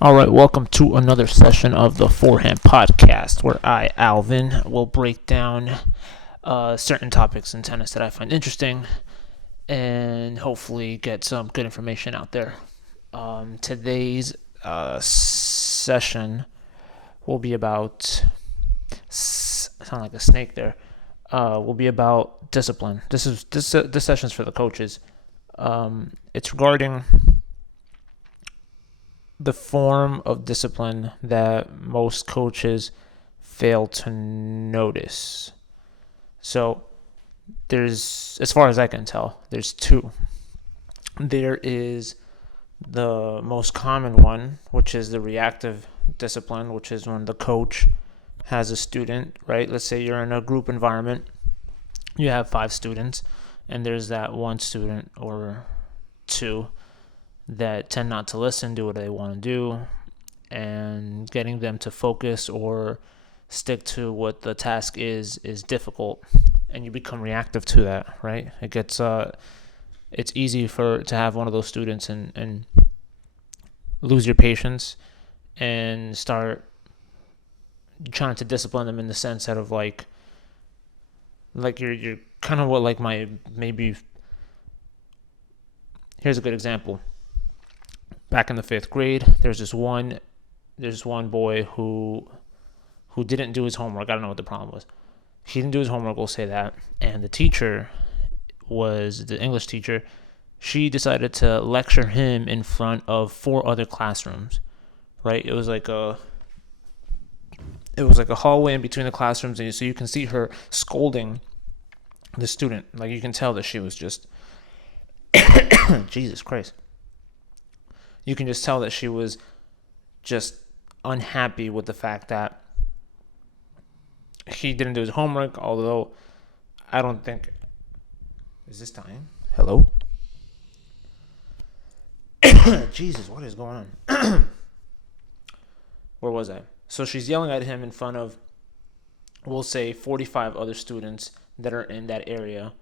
All right, welcome to another session of the Forehand podcast, where I, Alvin, will break down certain topics in tennis that I find interesting and hopefully get some good information out there. Today's session will be about, sound like a snake there, will be about discipline. This session's for the coaches. It's regarding the form of discipline that most coaches fail to notice. So as far as I can tell, there's two. There is the most common one, which is the reactive discipline, which is when the coach has a student, right? Let's say you're in a group environment, you have 5 students, and there's that one student or two that tend not to listen, do what they want to do, and getting them to focus or stick to what the task is difficult, and you become reactive to that, right? It's easy to have one of those students and lose your patience and start trying to discipline them in the sense that of like you're kind of what like maybe here's a good example. Back in the 5th grade, there's this one boy who didn't do his homework. I don't know what the problem was. He didn't do his homework, we'll say that. And the teacher was the English teacher. She decided to lecture him in front of 4 other classrooms, right? It was like a hallway in between the classrooms, and so you can see her scolding the student. Like, you can tell that she was just Jesus Christ. You can just tell that she was just unhappy with the fact that he didn't do his homework, although I don't think... Is this time? Hello? Jesus, what is going on? Where was I? So she's yelling at him in front of, we'll say, 45 other students that are in that area,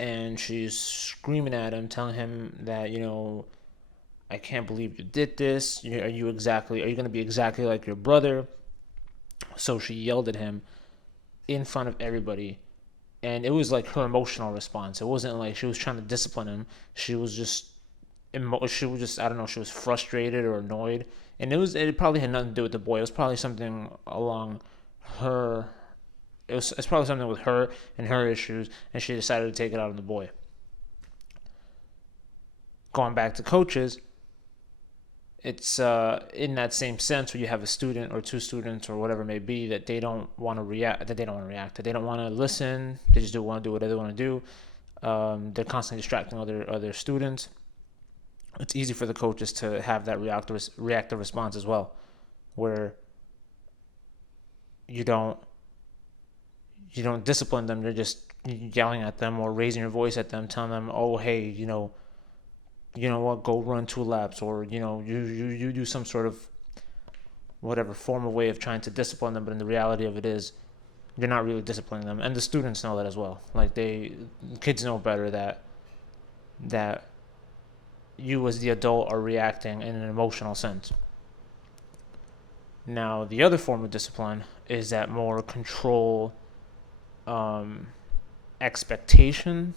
and she's screaming at him, telling him that, I can't believe you did this. Are you going to be exactly like your brother? So she yelled at him in front of everybody. And it was like her emotional response. It wasn't like she was trying to discipline him. She was just, I don't know, she was frustrated or annoyed. And it probably had nothing to do with the boy. It was probably something along her, it's probably something with her and her issues. And she decided to take it out on the boy. Going back to coaches, it's in that same sense where you have a student or 2 students or whatever it may be that they don't want to react, that they don't want to listen, they just want to do whatever they want to do. They're constantly distracting other students. It's easy for the coaches to have that reactive response as well, where you don't discipline them. You're just yelling at them or raising your voice at them, telling them, oh, hey, you know what, go run 2 laps, or you do some sort of whatever form of way of trying to discipline them. But in the reality of it is, you're not really disciplining them, and the students know that as well. Like, kids know better that you as the adult are reacting in an emotional sense. Now, the other form of discipline is that more control, expectation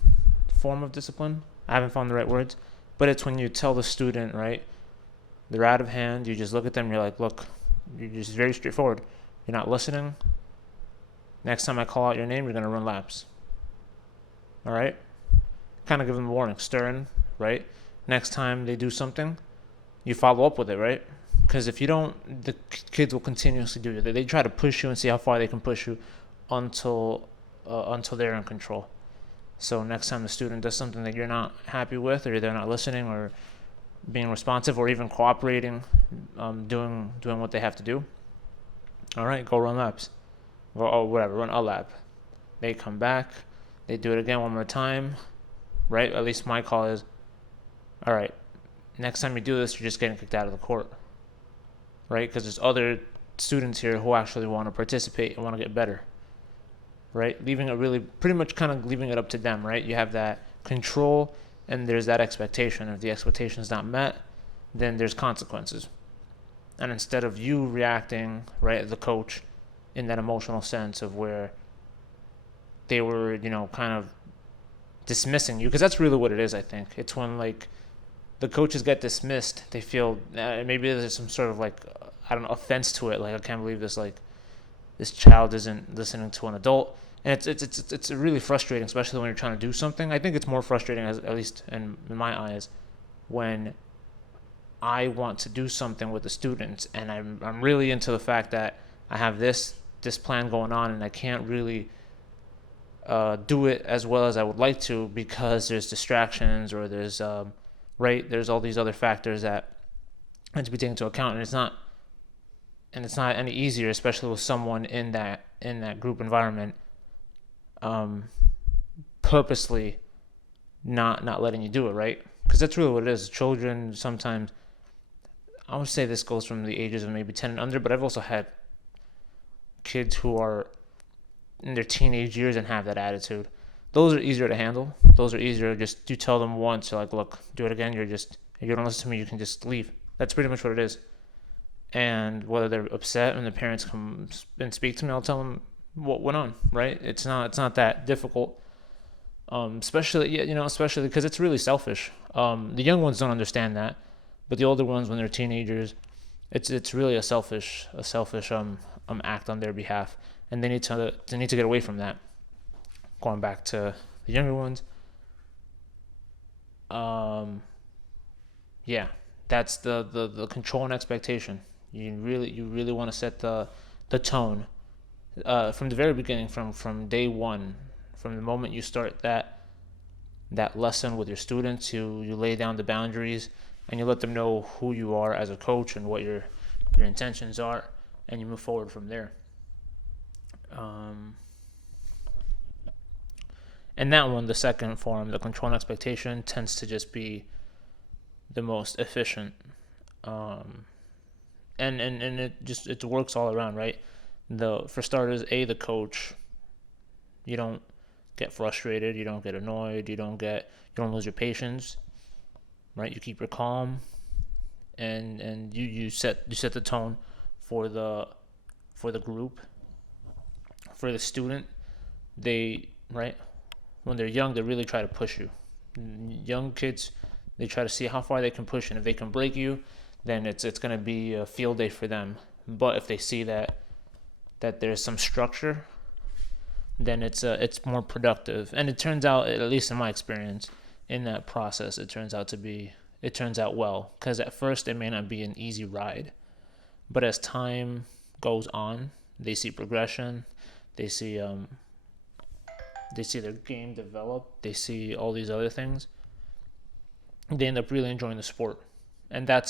form of discipline. I haven't found the right words. But it's when you tell the student, right, they're out of hand, you just look at them, you're like, look, you're just very straightforward. You're not listening. Next time I call out your name, you're going to run laps. All right? Kind of give them a warning. Stern, right? Next time they do something, you follow up with it, right? Because if you don't, the kids will continuously do it. They try to push you and see how far they can push you until they're in control. So next time the student does something that you're not happy with, or they're not listening or being responsive or even cooperating, doing what they have to do, all right, go run laps. Run a lap. They come back, they do it again one more time, right? At least my call is, all right, next time you do this, you're just getting kicked out of the court, right? Because there's other students here who actually want to participate and want to get better. Right? Leaving it up to them, right? You have that control and there's that expectation. If the expectation is not met, then there's consequences. And instead of you reacting, right, as the coach, in that emotional sense of where they were, kind of dismissing you, because that's really what it is. I think it's when like the coaches get dismissed, they feel maybe there's some sort of like I don't know, offense to it. Like, I can't believe this child isn't listening to an adult, and it's really frustrating, especially when you're trying to do something. I think it's more frustrating, at least in my eyes, when I want to do something with the students, and I'm really into the fact that I have this plan going on, and I can't really do it as well as I would like to because there's distractions, or there's there's all these other factors that have to be taken into account, and it's not any easier, especially with someone in that group environment, purposely not letting you do it, right? Because that's really what it is. Children sometimes, I would say this goes from the ages of maybe 10 and under, but I've also had kids who are in their teenage years and have that attitude. Those are easier to handle. Those are easier. Just you tell them once, you're like, look, do it again. If you don't listen to me, you can just leave. That's pretty much what it is. And whether they're upset when the parents come and speak to me, I'll tell them what went on, right? It's not that difficult. Especially because it's really selfish. The young ones don't understand that, but the older ones, when they're teenagers, it's really a selfish act on their behalf, and they need to get away from that. Going back to the younger ones, that's the control and expectation. You really want to set the tone from the very beginning, from day one, from the moment you start that lesson with your students. You lay down the boundaries, and you let them know who you are as a coach and what your intentions are, and you move forward from there. And that one, the second form, the control and expectation, tends to just be the most efficient. And it works all around, right? For starters, the coach, you don't get frustrated, you don't get annoyed, you don't lose your patience, right? You keep your calm, and you set the tone for the group, for the student. When they're young, they really try to push you. Young kids, they try to see how far they can push, and if they can break you, then it's going to be a field day for them. But if they see that there's some structure, then it's more productive. And it turns out, at least in my experience, in that process, it turns out well. Because at first, it may not be an easy ride, but as time goes on, they see progression, they see their game develop, they see all these other things. They end up really enjoying the sport. And I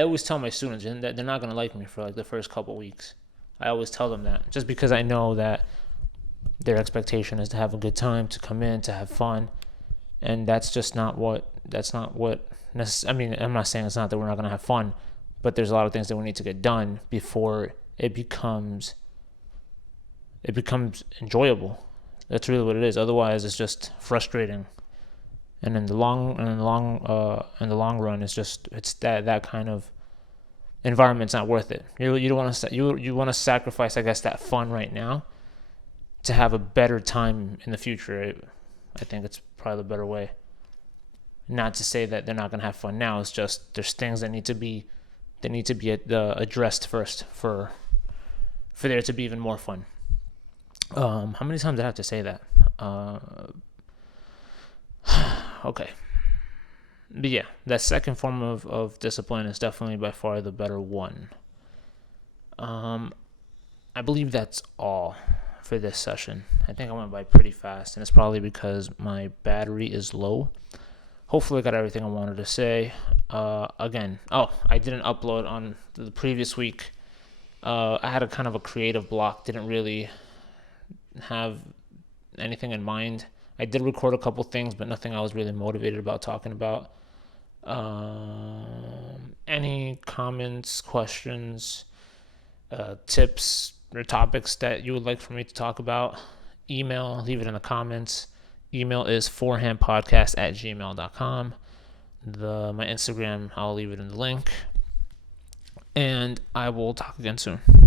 always tell my students that they're not going to like me for like the first couple weeks. I always tell them that, just because I know that their expectation is to have a good time, to come in, to have fun. And that's not what, I mean, I'm not saying it's not that we're not going to have fun, but there's a lot of things that we need to get done before it becomes enjoyable. That's really what it is. Otherwise, it's just frustrating. And in the long run, it's that kind of environment's not worth it. You don't want to you want to sacrifice, I guess, that fun right now to have a better time in the future. I think it's probably the better way. Not to say that they're not going to have fun now. It's just there's things that need to be addressed first for there to be even more fun. How many times do I have to say that? Okay. But yeah, that second form of discipline is definitely by far the better one. I believe that's all for this session. I think I went by pretty fast, and it's probably because my battery is low. Hopefully I got everything I wanted to say. Again, I didn't upload on the previous week. I had a kind of a creative block, didn't really have anything in mind. I did record a couple things, but nothing I was really motivated about talking about. Any comments, questions, tips, or topics that you would like for me to talk about, email, leave it in the comments. Email is forehandpodcast@gmail.com. My Instagram, I'll leave it in the link. and I will talk again soon.